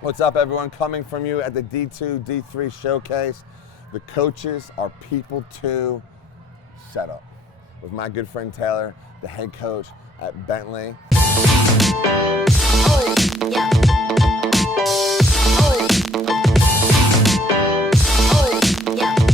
What's up, everyone? Coming from you at the D2, D3 Showcase. The coaches are people too. Setup with my good friend Taylor, the head coach at Bentley. Oh, yeah. Oh. Oh, yeah. Oh.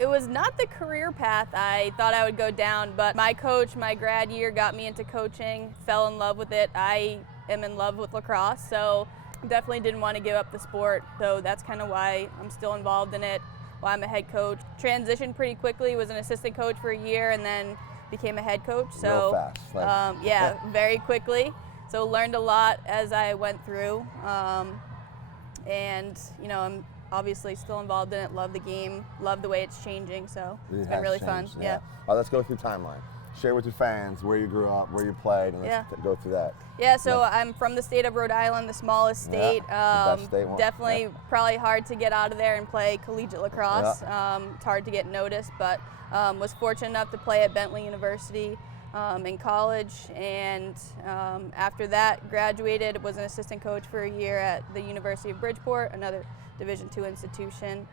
It was not the career path I thought I would go down, but my coach, my grad year, got me into coaching, fell in love with it. I am in love with lacrosse, so definitely didn't want to give up the sport. So that's kind of why I'm still involved in it, why I'm a head coach. Transitioned pretty quickly, was an assistant coach for a year, and then became a head coach. So real fast. yeah, very quickly. So learned a lot as I went through, and I'm obviously still involved in it. Love the game, love the way it's changing. So it's been really fun. Yeah. All right, let's go through timeline. Share with your fans where you grew up, where you played, and let's go through that. Yeah, so I'm from the state of Rhode Island, the smallest state. The best state one. Definitely probably hard to get out of there and play collegiate lacrosse. It's hard to get noticed, but was fortunate enough to play at Bentley University in college, and after that graduated, was an assistant coach for a year at the University of Bridgeport, another Division II institution.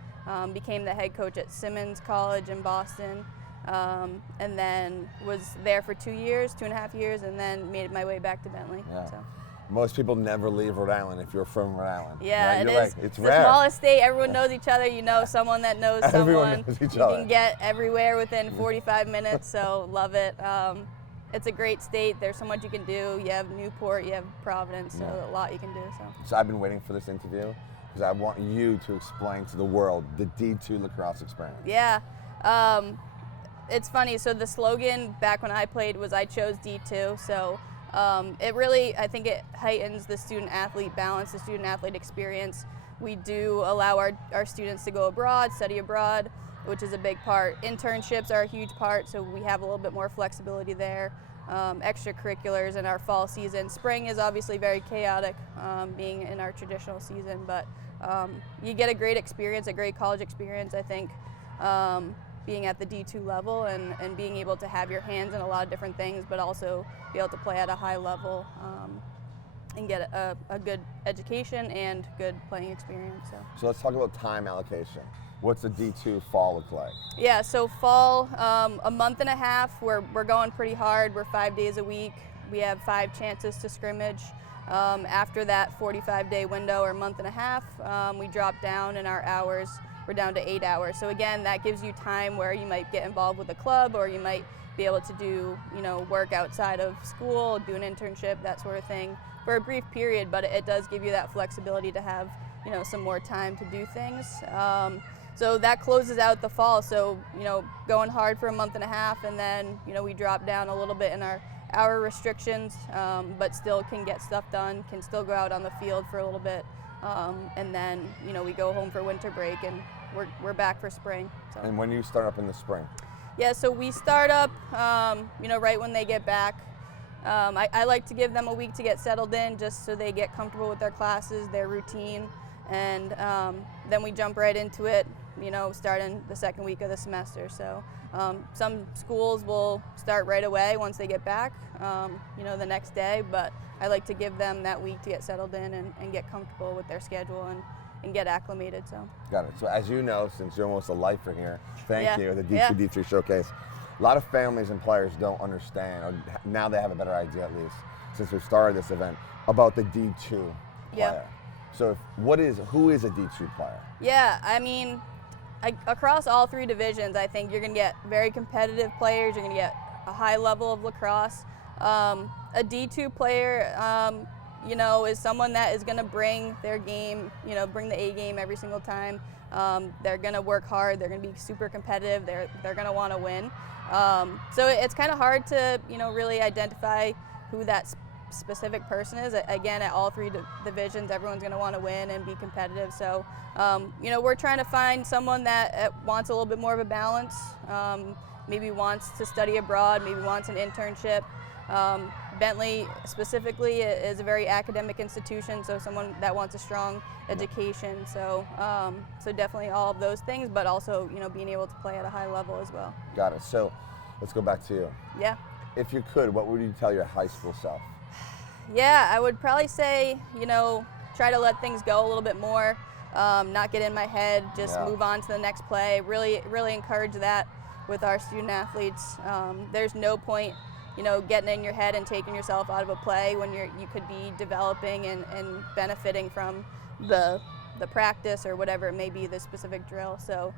Became the head coach at Simmons College in Boston. And then was there for 2.5 years, and then made my way back to Bentley. Yeah. So. Most people never leave Rhode Island if you're from Rhode Island. Yeah, right? it You're is. Like, it's the rare. Smallest state. Everyone knows each other. You know someone that knows someone. Everyone knows each you other. can get everywhere within 45 minutes, so love it. It's a great state. There's so much you can do. You have Newport, you have Providence, so a lot you can do. So I've been waiting for this interview because I want you to explain to the world the D2 lacrosse experience. Yeah. It's funny, so the slogan back when I played was I chose D2, so it really, I think it heightens the student-athlete balance, the student-athlete experience. We do allow our students to go abroad, study abroad, which is a big part. Internships are a huge part, so we have a little bit more flexibility there. Extracurriculars in our fall season. Spring is obviously very chaotic, being in our traditional season, but you get a great experience, a great college experience, I think. Being at the D2 level and being able to have your hands in a lot of different things, but also be able to play at a high level and get a good education and good playing experience. So let's talk about time allocation. What's the D2 fall look like? Yeah, so fall, a month and a half, we're going pretty hard. We're 5 days a week. We have 5 chances to scrimmage. After that 45-day window or month and a half, we drop down in our hours. We're down to 8 hours. So again, that gives you time where you might get involved with a club, or you might be able to do, work outside of school, do an internship, that sort of thing, for a brief period. But it does give you that flexibility to have, some more time to do things. So that closes out the fall. So, going hard for a month and a half, and then, we drop down a little bit in our hour restrictions, but still can get stuff done, can still go out on the field for a little bit. And then, we go home for winter break, and we're back for spring. So. And when you start up in the spring? Yeah, so we start up, right when they get back. I like to give them a week to get settled in, just so they get comfortable with their classes, their routine, and then we jump right into it, starting the second week of the semester. So some schools will start right away once they get back, the next day, but I like to give them that week to get settled in and get comfortable with their schedule and get acclimated. So. Got it. So as you know, since you're almost a lifer here, thank you, the D2, D3 Showcase. A lot of families and players don't understand, or now they have a better idea at least, since we started this event, about the D2 player. Yeah. So who is a D2 player? Yeah, I mean, across all 3 divisions, I think you're going to get very competitive players. You're going to get a high level of lacrosse. A D2 player, is someone that is going to bring their game, bring the A game every single time. They're going to work hard. They're going to be super competitive. They're going to want to win. So it's kind of hard to, really identify who that specific person is. Again, at all 3 divisions, everyone's going to want to win and be competitive. So, we're trying to find someone that wants a little bit more of a balance, maybe wants to study abroad, maybe wants an internship. Bentley specifically is a very academic institution, so someone that wants a strong education. So, so definitely all of those things, but also, being able to play at a high level as well. Got it. So let's go back to you. Yeah. If you could, what would you tell your high school self? Yeah, I would probably say, try to let things go a little bit more, not get in my head, just move on to the next play. Really, really encourage that with our student athletes. There's no point, getting in your head and taking yourself out of a play when you could be developing and benefiting from the practice or whatever it may be, the specific drill. So,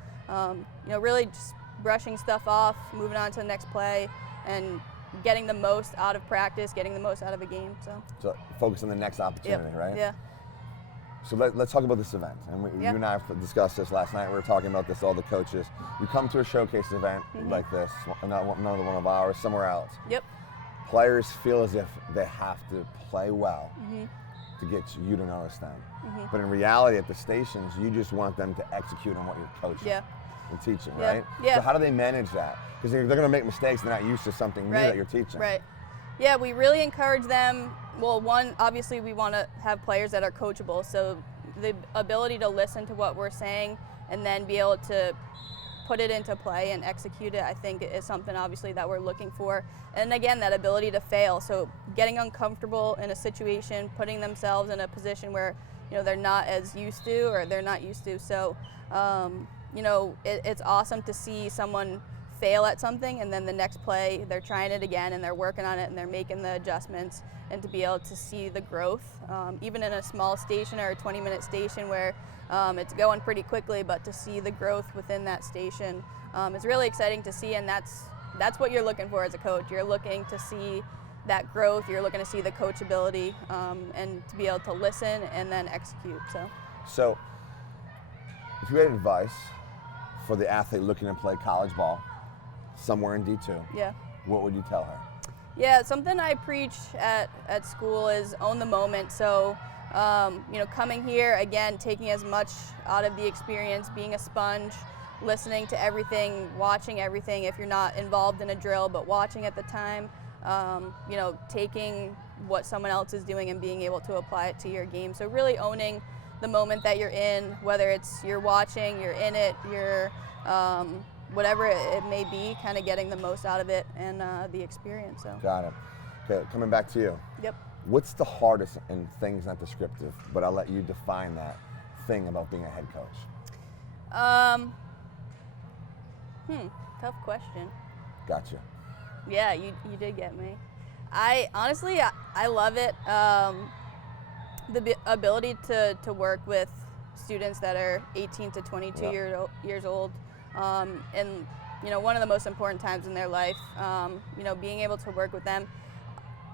really just brushing stuff off, moving on to the next play, and getting the most out of practice, getting the most out of a game. So focus on the next opportunity, right? Yeah. So let's talk about this event. And you and I have discussed this last night. We were talking about this, all the coaches. You come to a showcase event like this, another one of ours, somewhere else. Yep. Players feel as if they have to play well to get you to notice them. But in reality, at the stations, you just want them to execute on what you're coaching and teaching, right? Yeah. So how do they manage that? Because they're going to make mistakes. They're not used to something new that you're teaching. Right. Yeah, we really encourage them. Well, one, obviously we want to have players that are coachable. So the ability to listen to what we're saying and then be able to put it into play and execute it, I think is something obviously that we're looking for. And again, that ability to fail. So getting uncomfortable in a situation, putting themselves in a position where, they're not as used to or they're not used to. So, it's awesome to see someone fail at something and then the next play they're trying it again and they're working on it and they're making the adjustments, and to be able to see the growth, even in a small station or a 20-minute station where it's going pretty quickly, but to see the growth within that station is really exciting to see, and that's what you're looking for as a coach. You're looking to see that growth, you're looking to see the coachability, and to be able to listen and then execute. So if you had advice for the athlete looking to play college ball somewhere in D2, what would you tell her? Yeah, something I preach at school is own the moment. So, coming here, again, taking as much out of the experience, being a sponge, listening to everything, watching everything if you're not involved in a drill, but watching at the time, taking what someone else is doing and being able to apply it to your game. So really owning the moment that you're in, whether it's you're watching, you're in it, you're whatever it may be, kind of getting the most out of it and the experience. So. Got it. Okay, coming back to you. Yep. What's the hardest, and things not descriptive, but I'll let you define that thing about being a head coach? Tough question. Gotcha. Yeah, you did get me. I honestly love it. The ability to work with students that are 18 to 22 years old, and one of the most important times in their life, being able to work with them.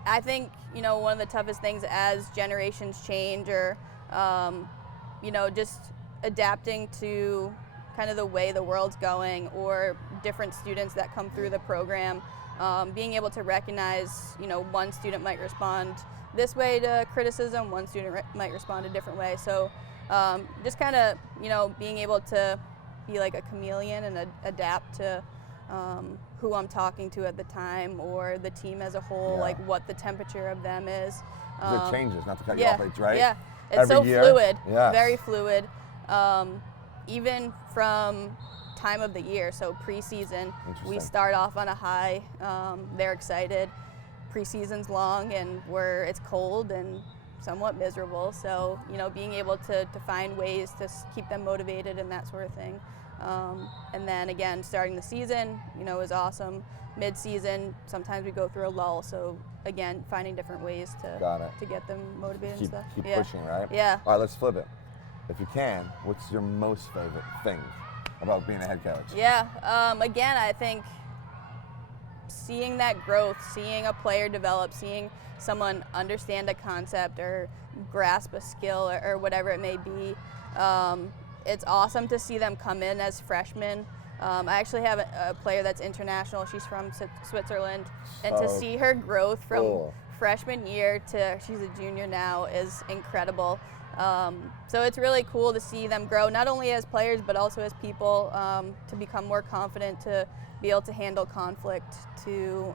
I think one of the toughest things as generations change, or just adapting to kind of the way the world's going, or different students that come through the program, being able to recognize one student might respond this way to criticism, one student might respond a different way. So just kind of being able to be like a chameleon and adapt to who I'm talking to at the time, or the team as a whole, like what the temperature of them is. It changes, not to cut you off, right? Yeah, it's Every so year. fluid, Yes. very fluid. Even from time of the year, so preseason, we start off on a high. They're excited. Preseason's long, and it's cold and somewhat miserable. So being able to find ways to keep them motivated and that sort of thing. And then again, starting the season, is awesome. Mid-season, sometimes we go through a lull. So again, finding different ways to get them motivated and stuff. Keep pushing, right? Yeah. All right, let's flip it. If you can, what's your most favorite thing about being a head coach? Yeah. Again, I think seeing that growth, seeing a player develop, seeing someone understand a concept or grasp a skill or whatever it may be. It's awesome to see them come in as freshmen. I actually have a player that's international. She's from Switzerland. And to see her growth from freshman year to she's a junior now is incredible. So it's really cool to see them grow, not only as players, but also as people, to become more confident, to be able to handle conflict, to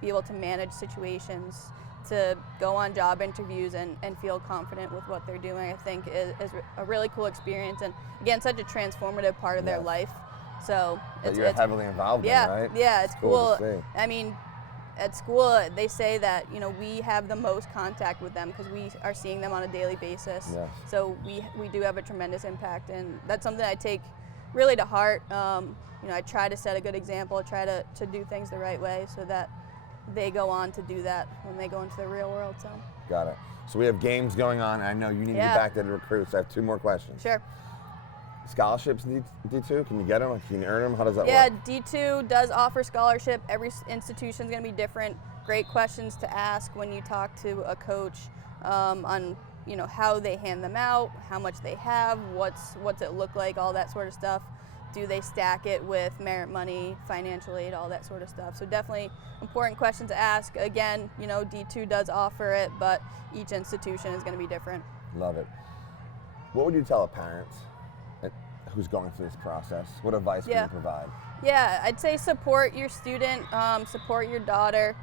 be able to manage situations, to go on job interviews and feel confident with what they're doing. I think is a really cool experience, and again, such a transformative part of their life. So you're heavily involved in, right? Yeah, it's cool. To see. I mean, at school, they say that, you know, we have the most contact with them because we are seeing them on a daily basis. Yes. So we do have a tremendous impact, and that's something I take really to heart. You know, I try to set a good example, try to do things the right way so that they go on to do that when they go into the real world. So. Got it. So we have games going on. I know you need to get back to the recruits. I have 2 more questions. Sure. Scholarships in D2? Can you get them? Can you earn them? How does that work? Yeah, D2 does offer scholarship. Every institution is going to be different. Great questions to ask when you talk to a coach on, you know, how they hand them out, how much they have, what's it look like, all that sort of stuff. Do they stack it with merit money, financial aid, all that sort of stuff? So definitely important question to ask. Again, you know, D2 does offer it, but each institution is going to be different. Love it. What would you tell a parent who's going through this process? What advice can you provide? Yeah, I'd say support your student, support your daughter.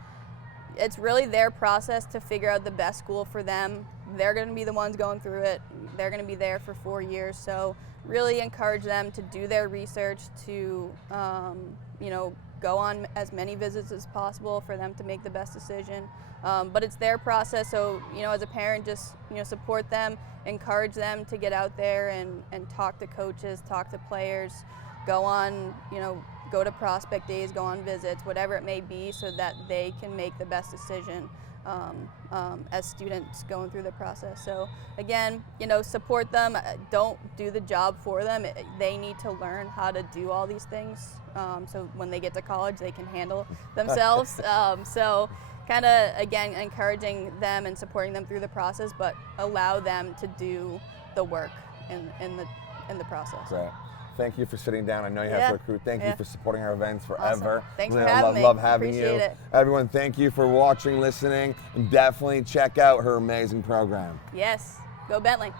It's really their process to figure out the best school for them. They're going to be the ones going through it. They're going to be there for 4 years. So really encourage them to do their research, to you know, go on as many visits as possible for them to make the best decision. But it's their process, so, you know, as a parent, just, you know, support them, encourage them to get out there and talk to coaches, talk to players, go on, you know, go to prospect days, go on visits, whatever it may be, so that they can make the best decision as students going through the process. So again, you know, support them. Don't do the job for them. They need to learn how to do all these things, so when they get to college, they can handle themselves. So kind of, again, encouraging them and supporting them through the process, but allow them to do the work in the process. Great. Thank you for sitting down. I know you have to recruit. Thank you for supporting our events forever. Awesome. Thanks for having me. Love having Appreciate you. it. Everyone, thank you for watching, listening, and definitely check out her amazing program. Yes. Go Bentley.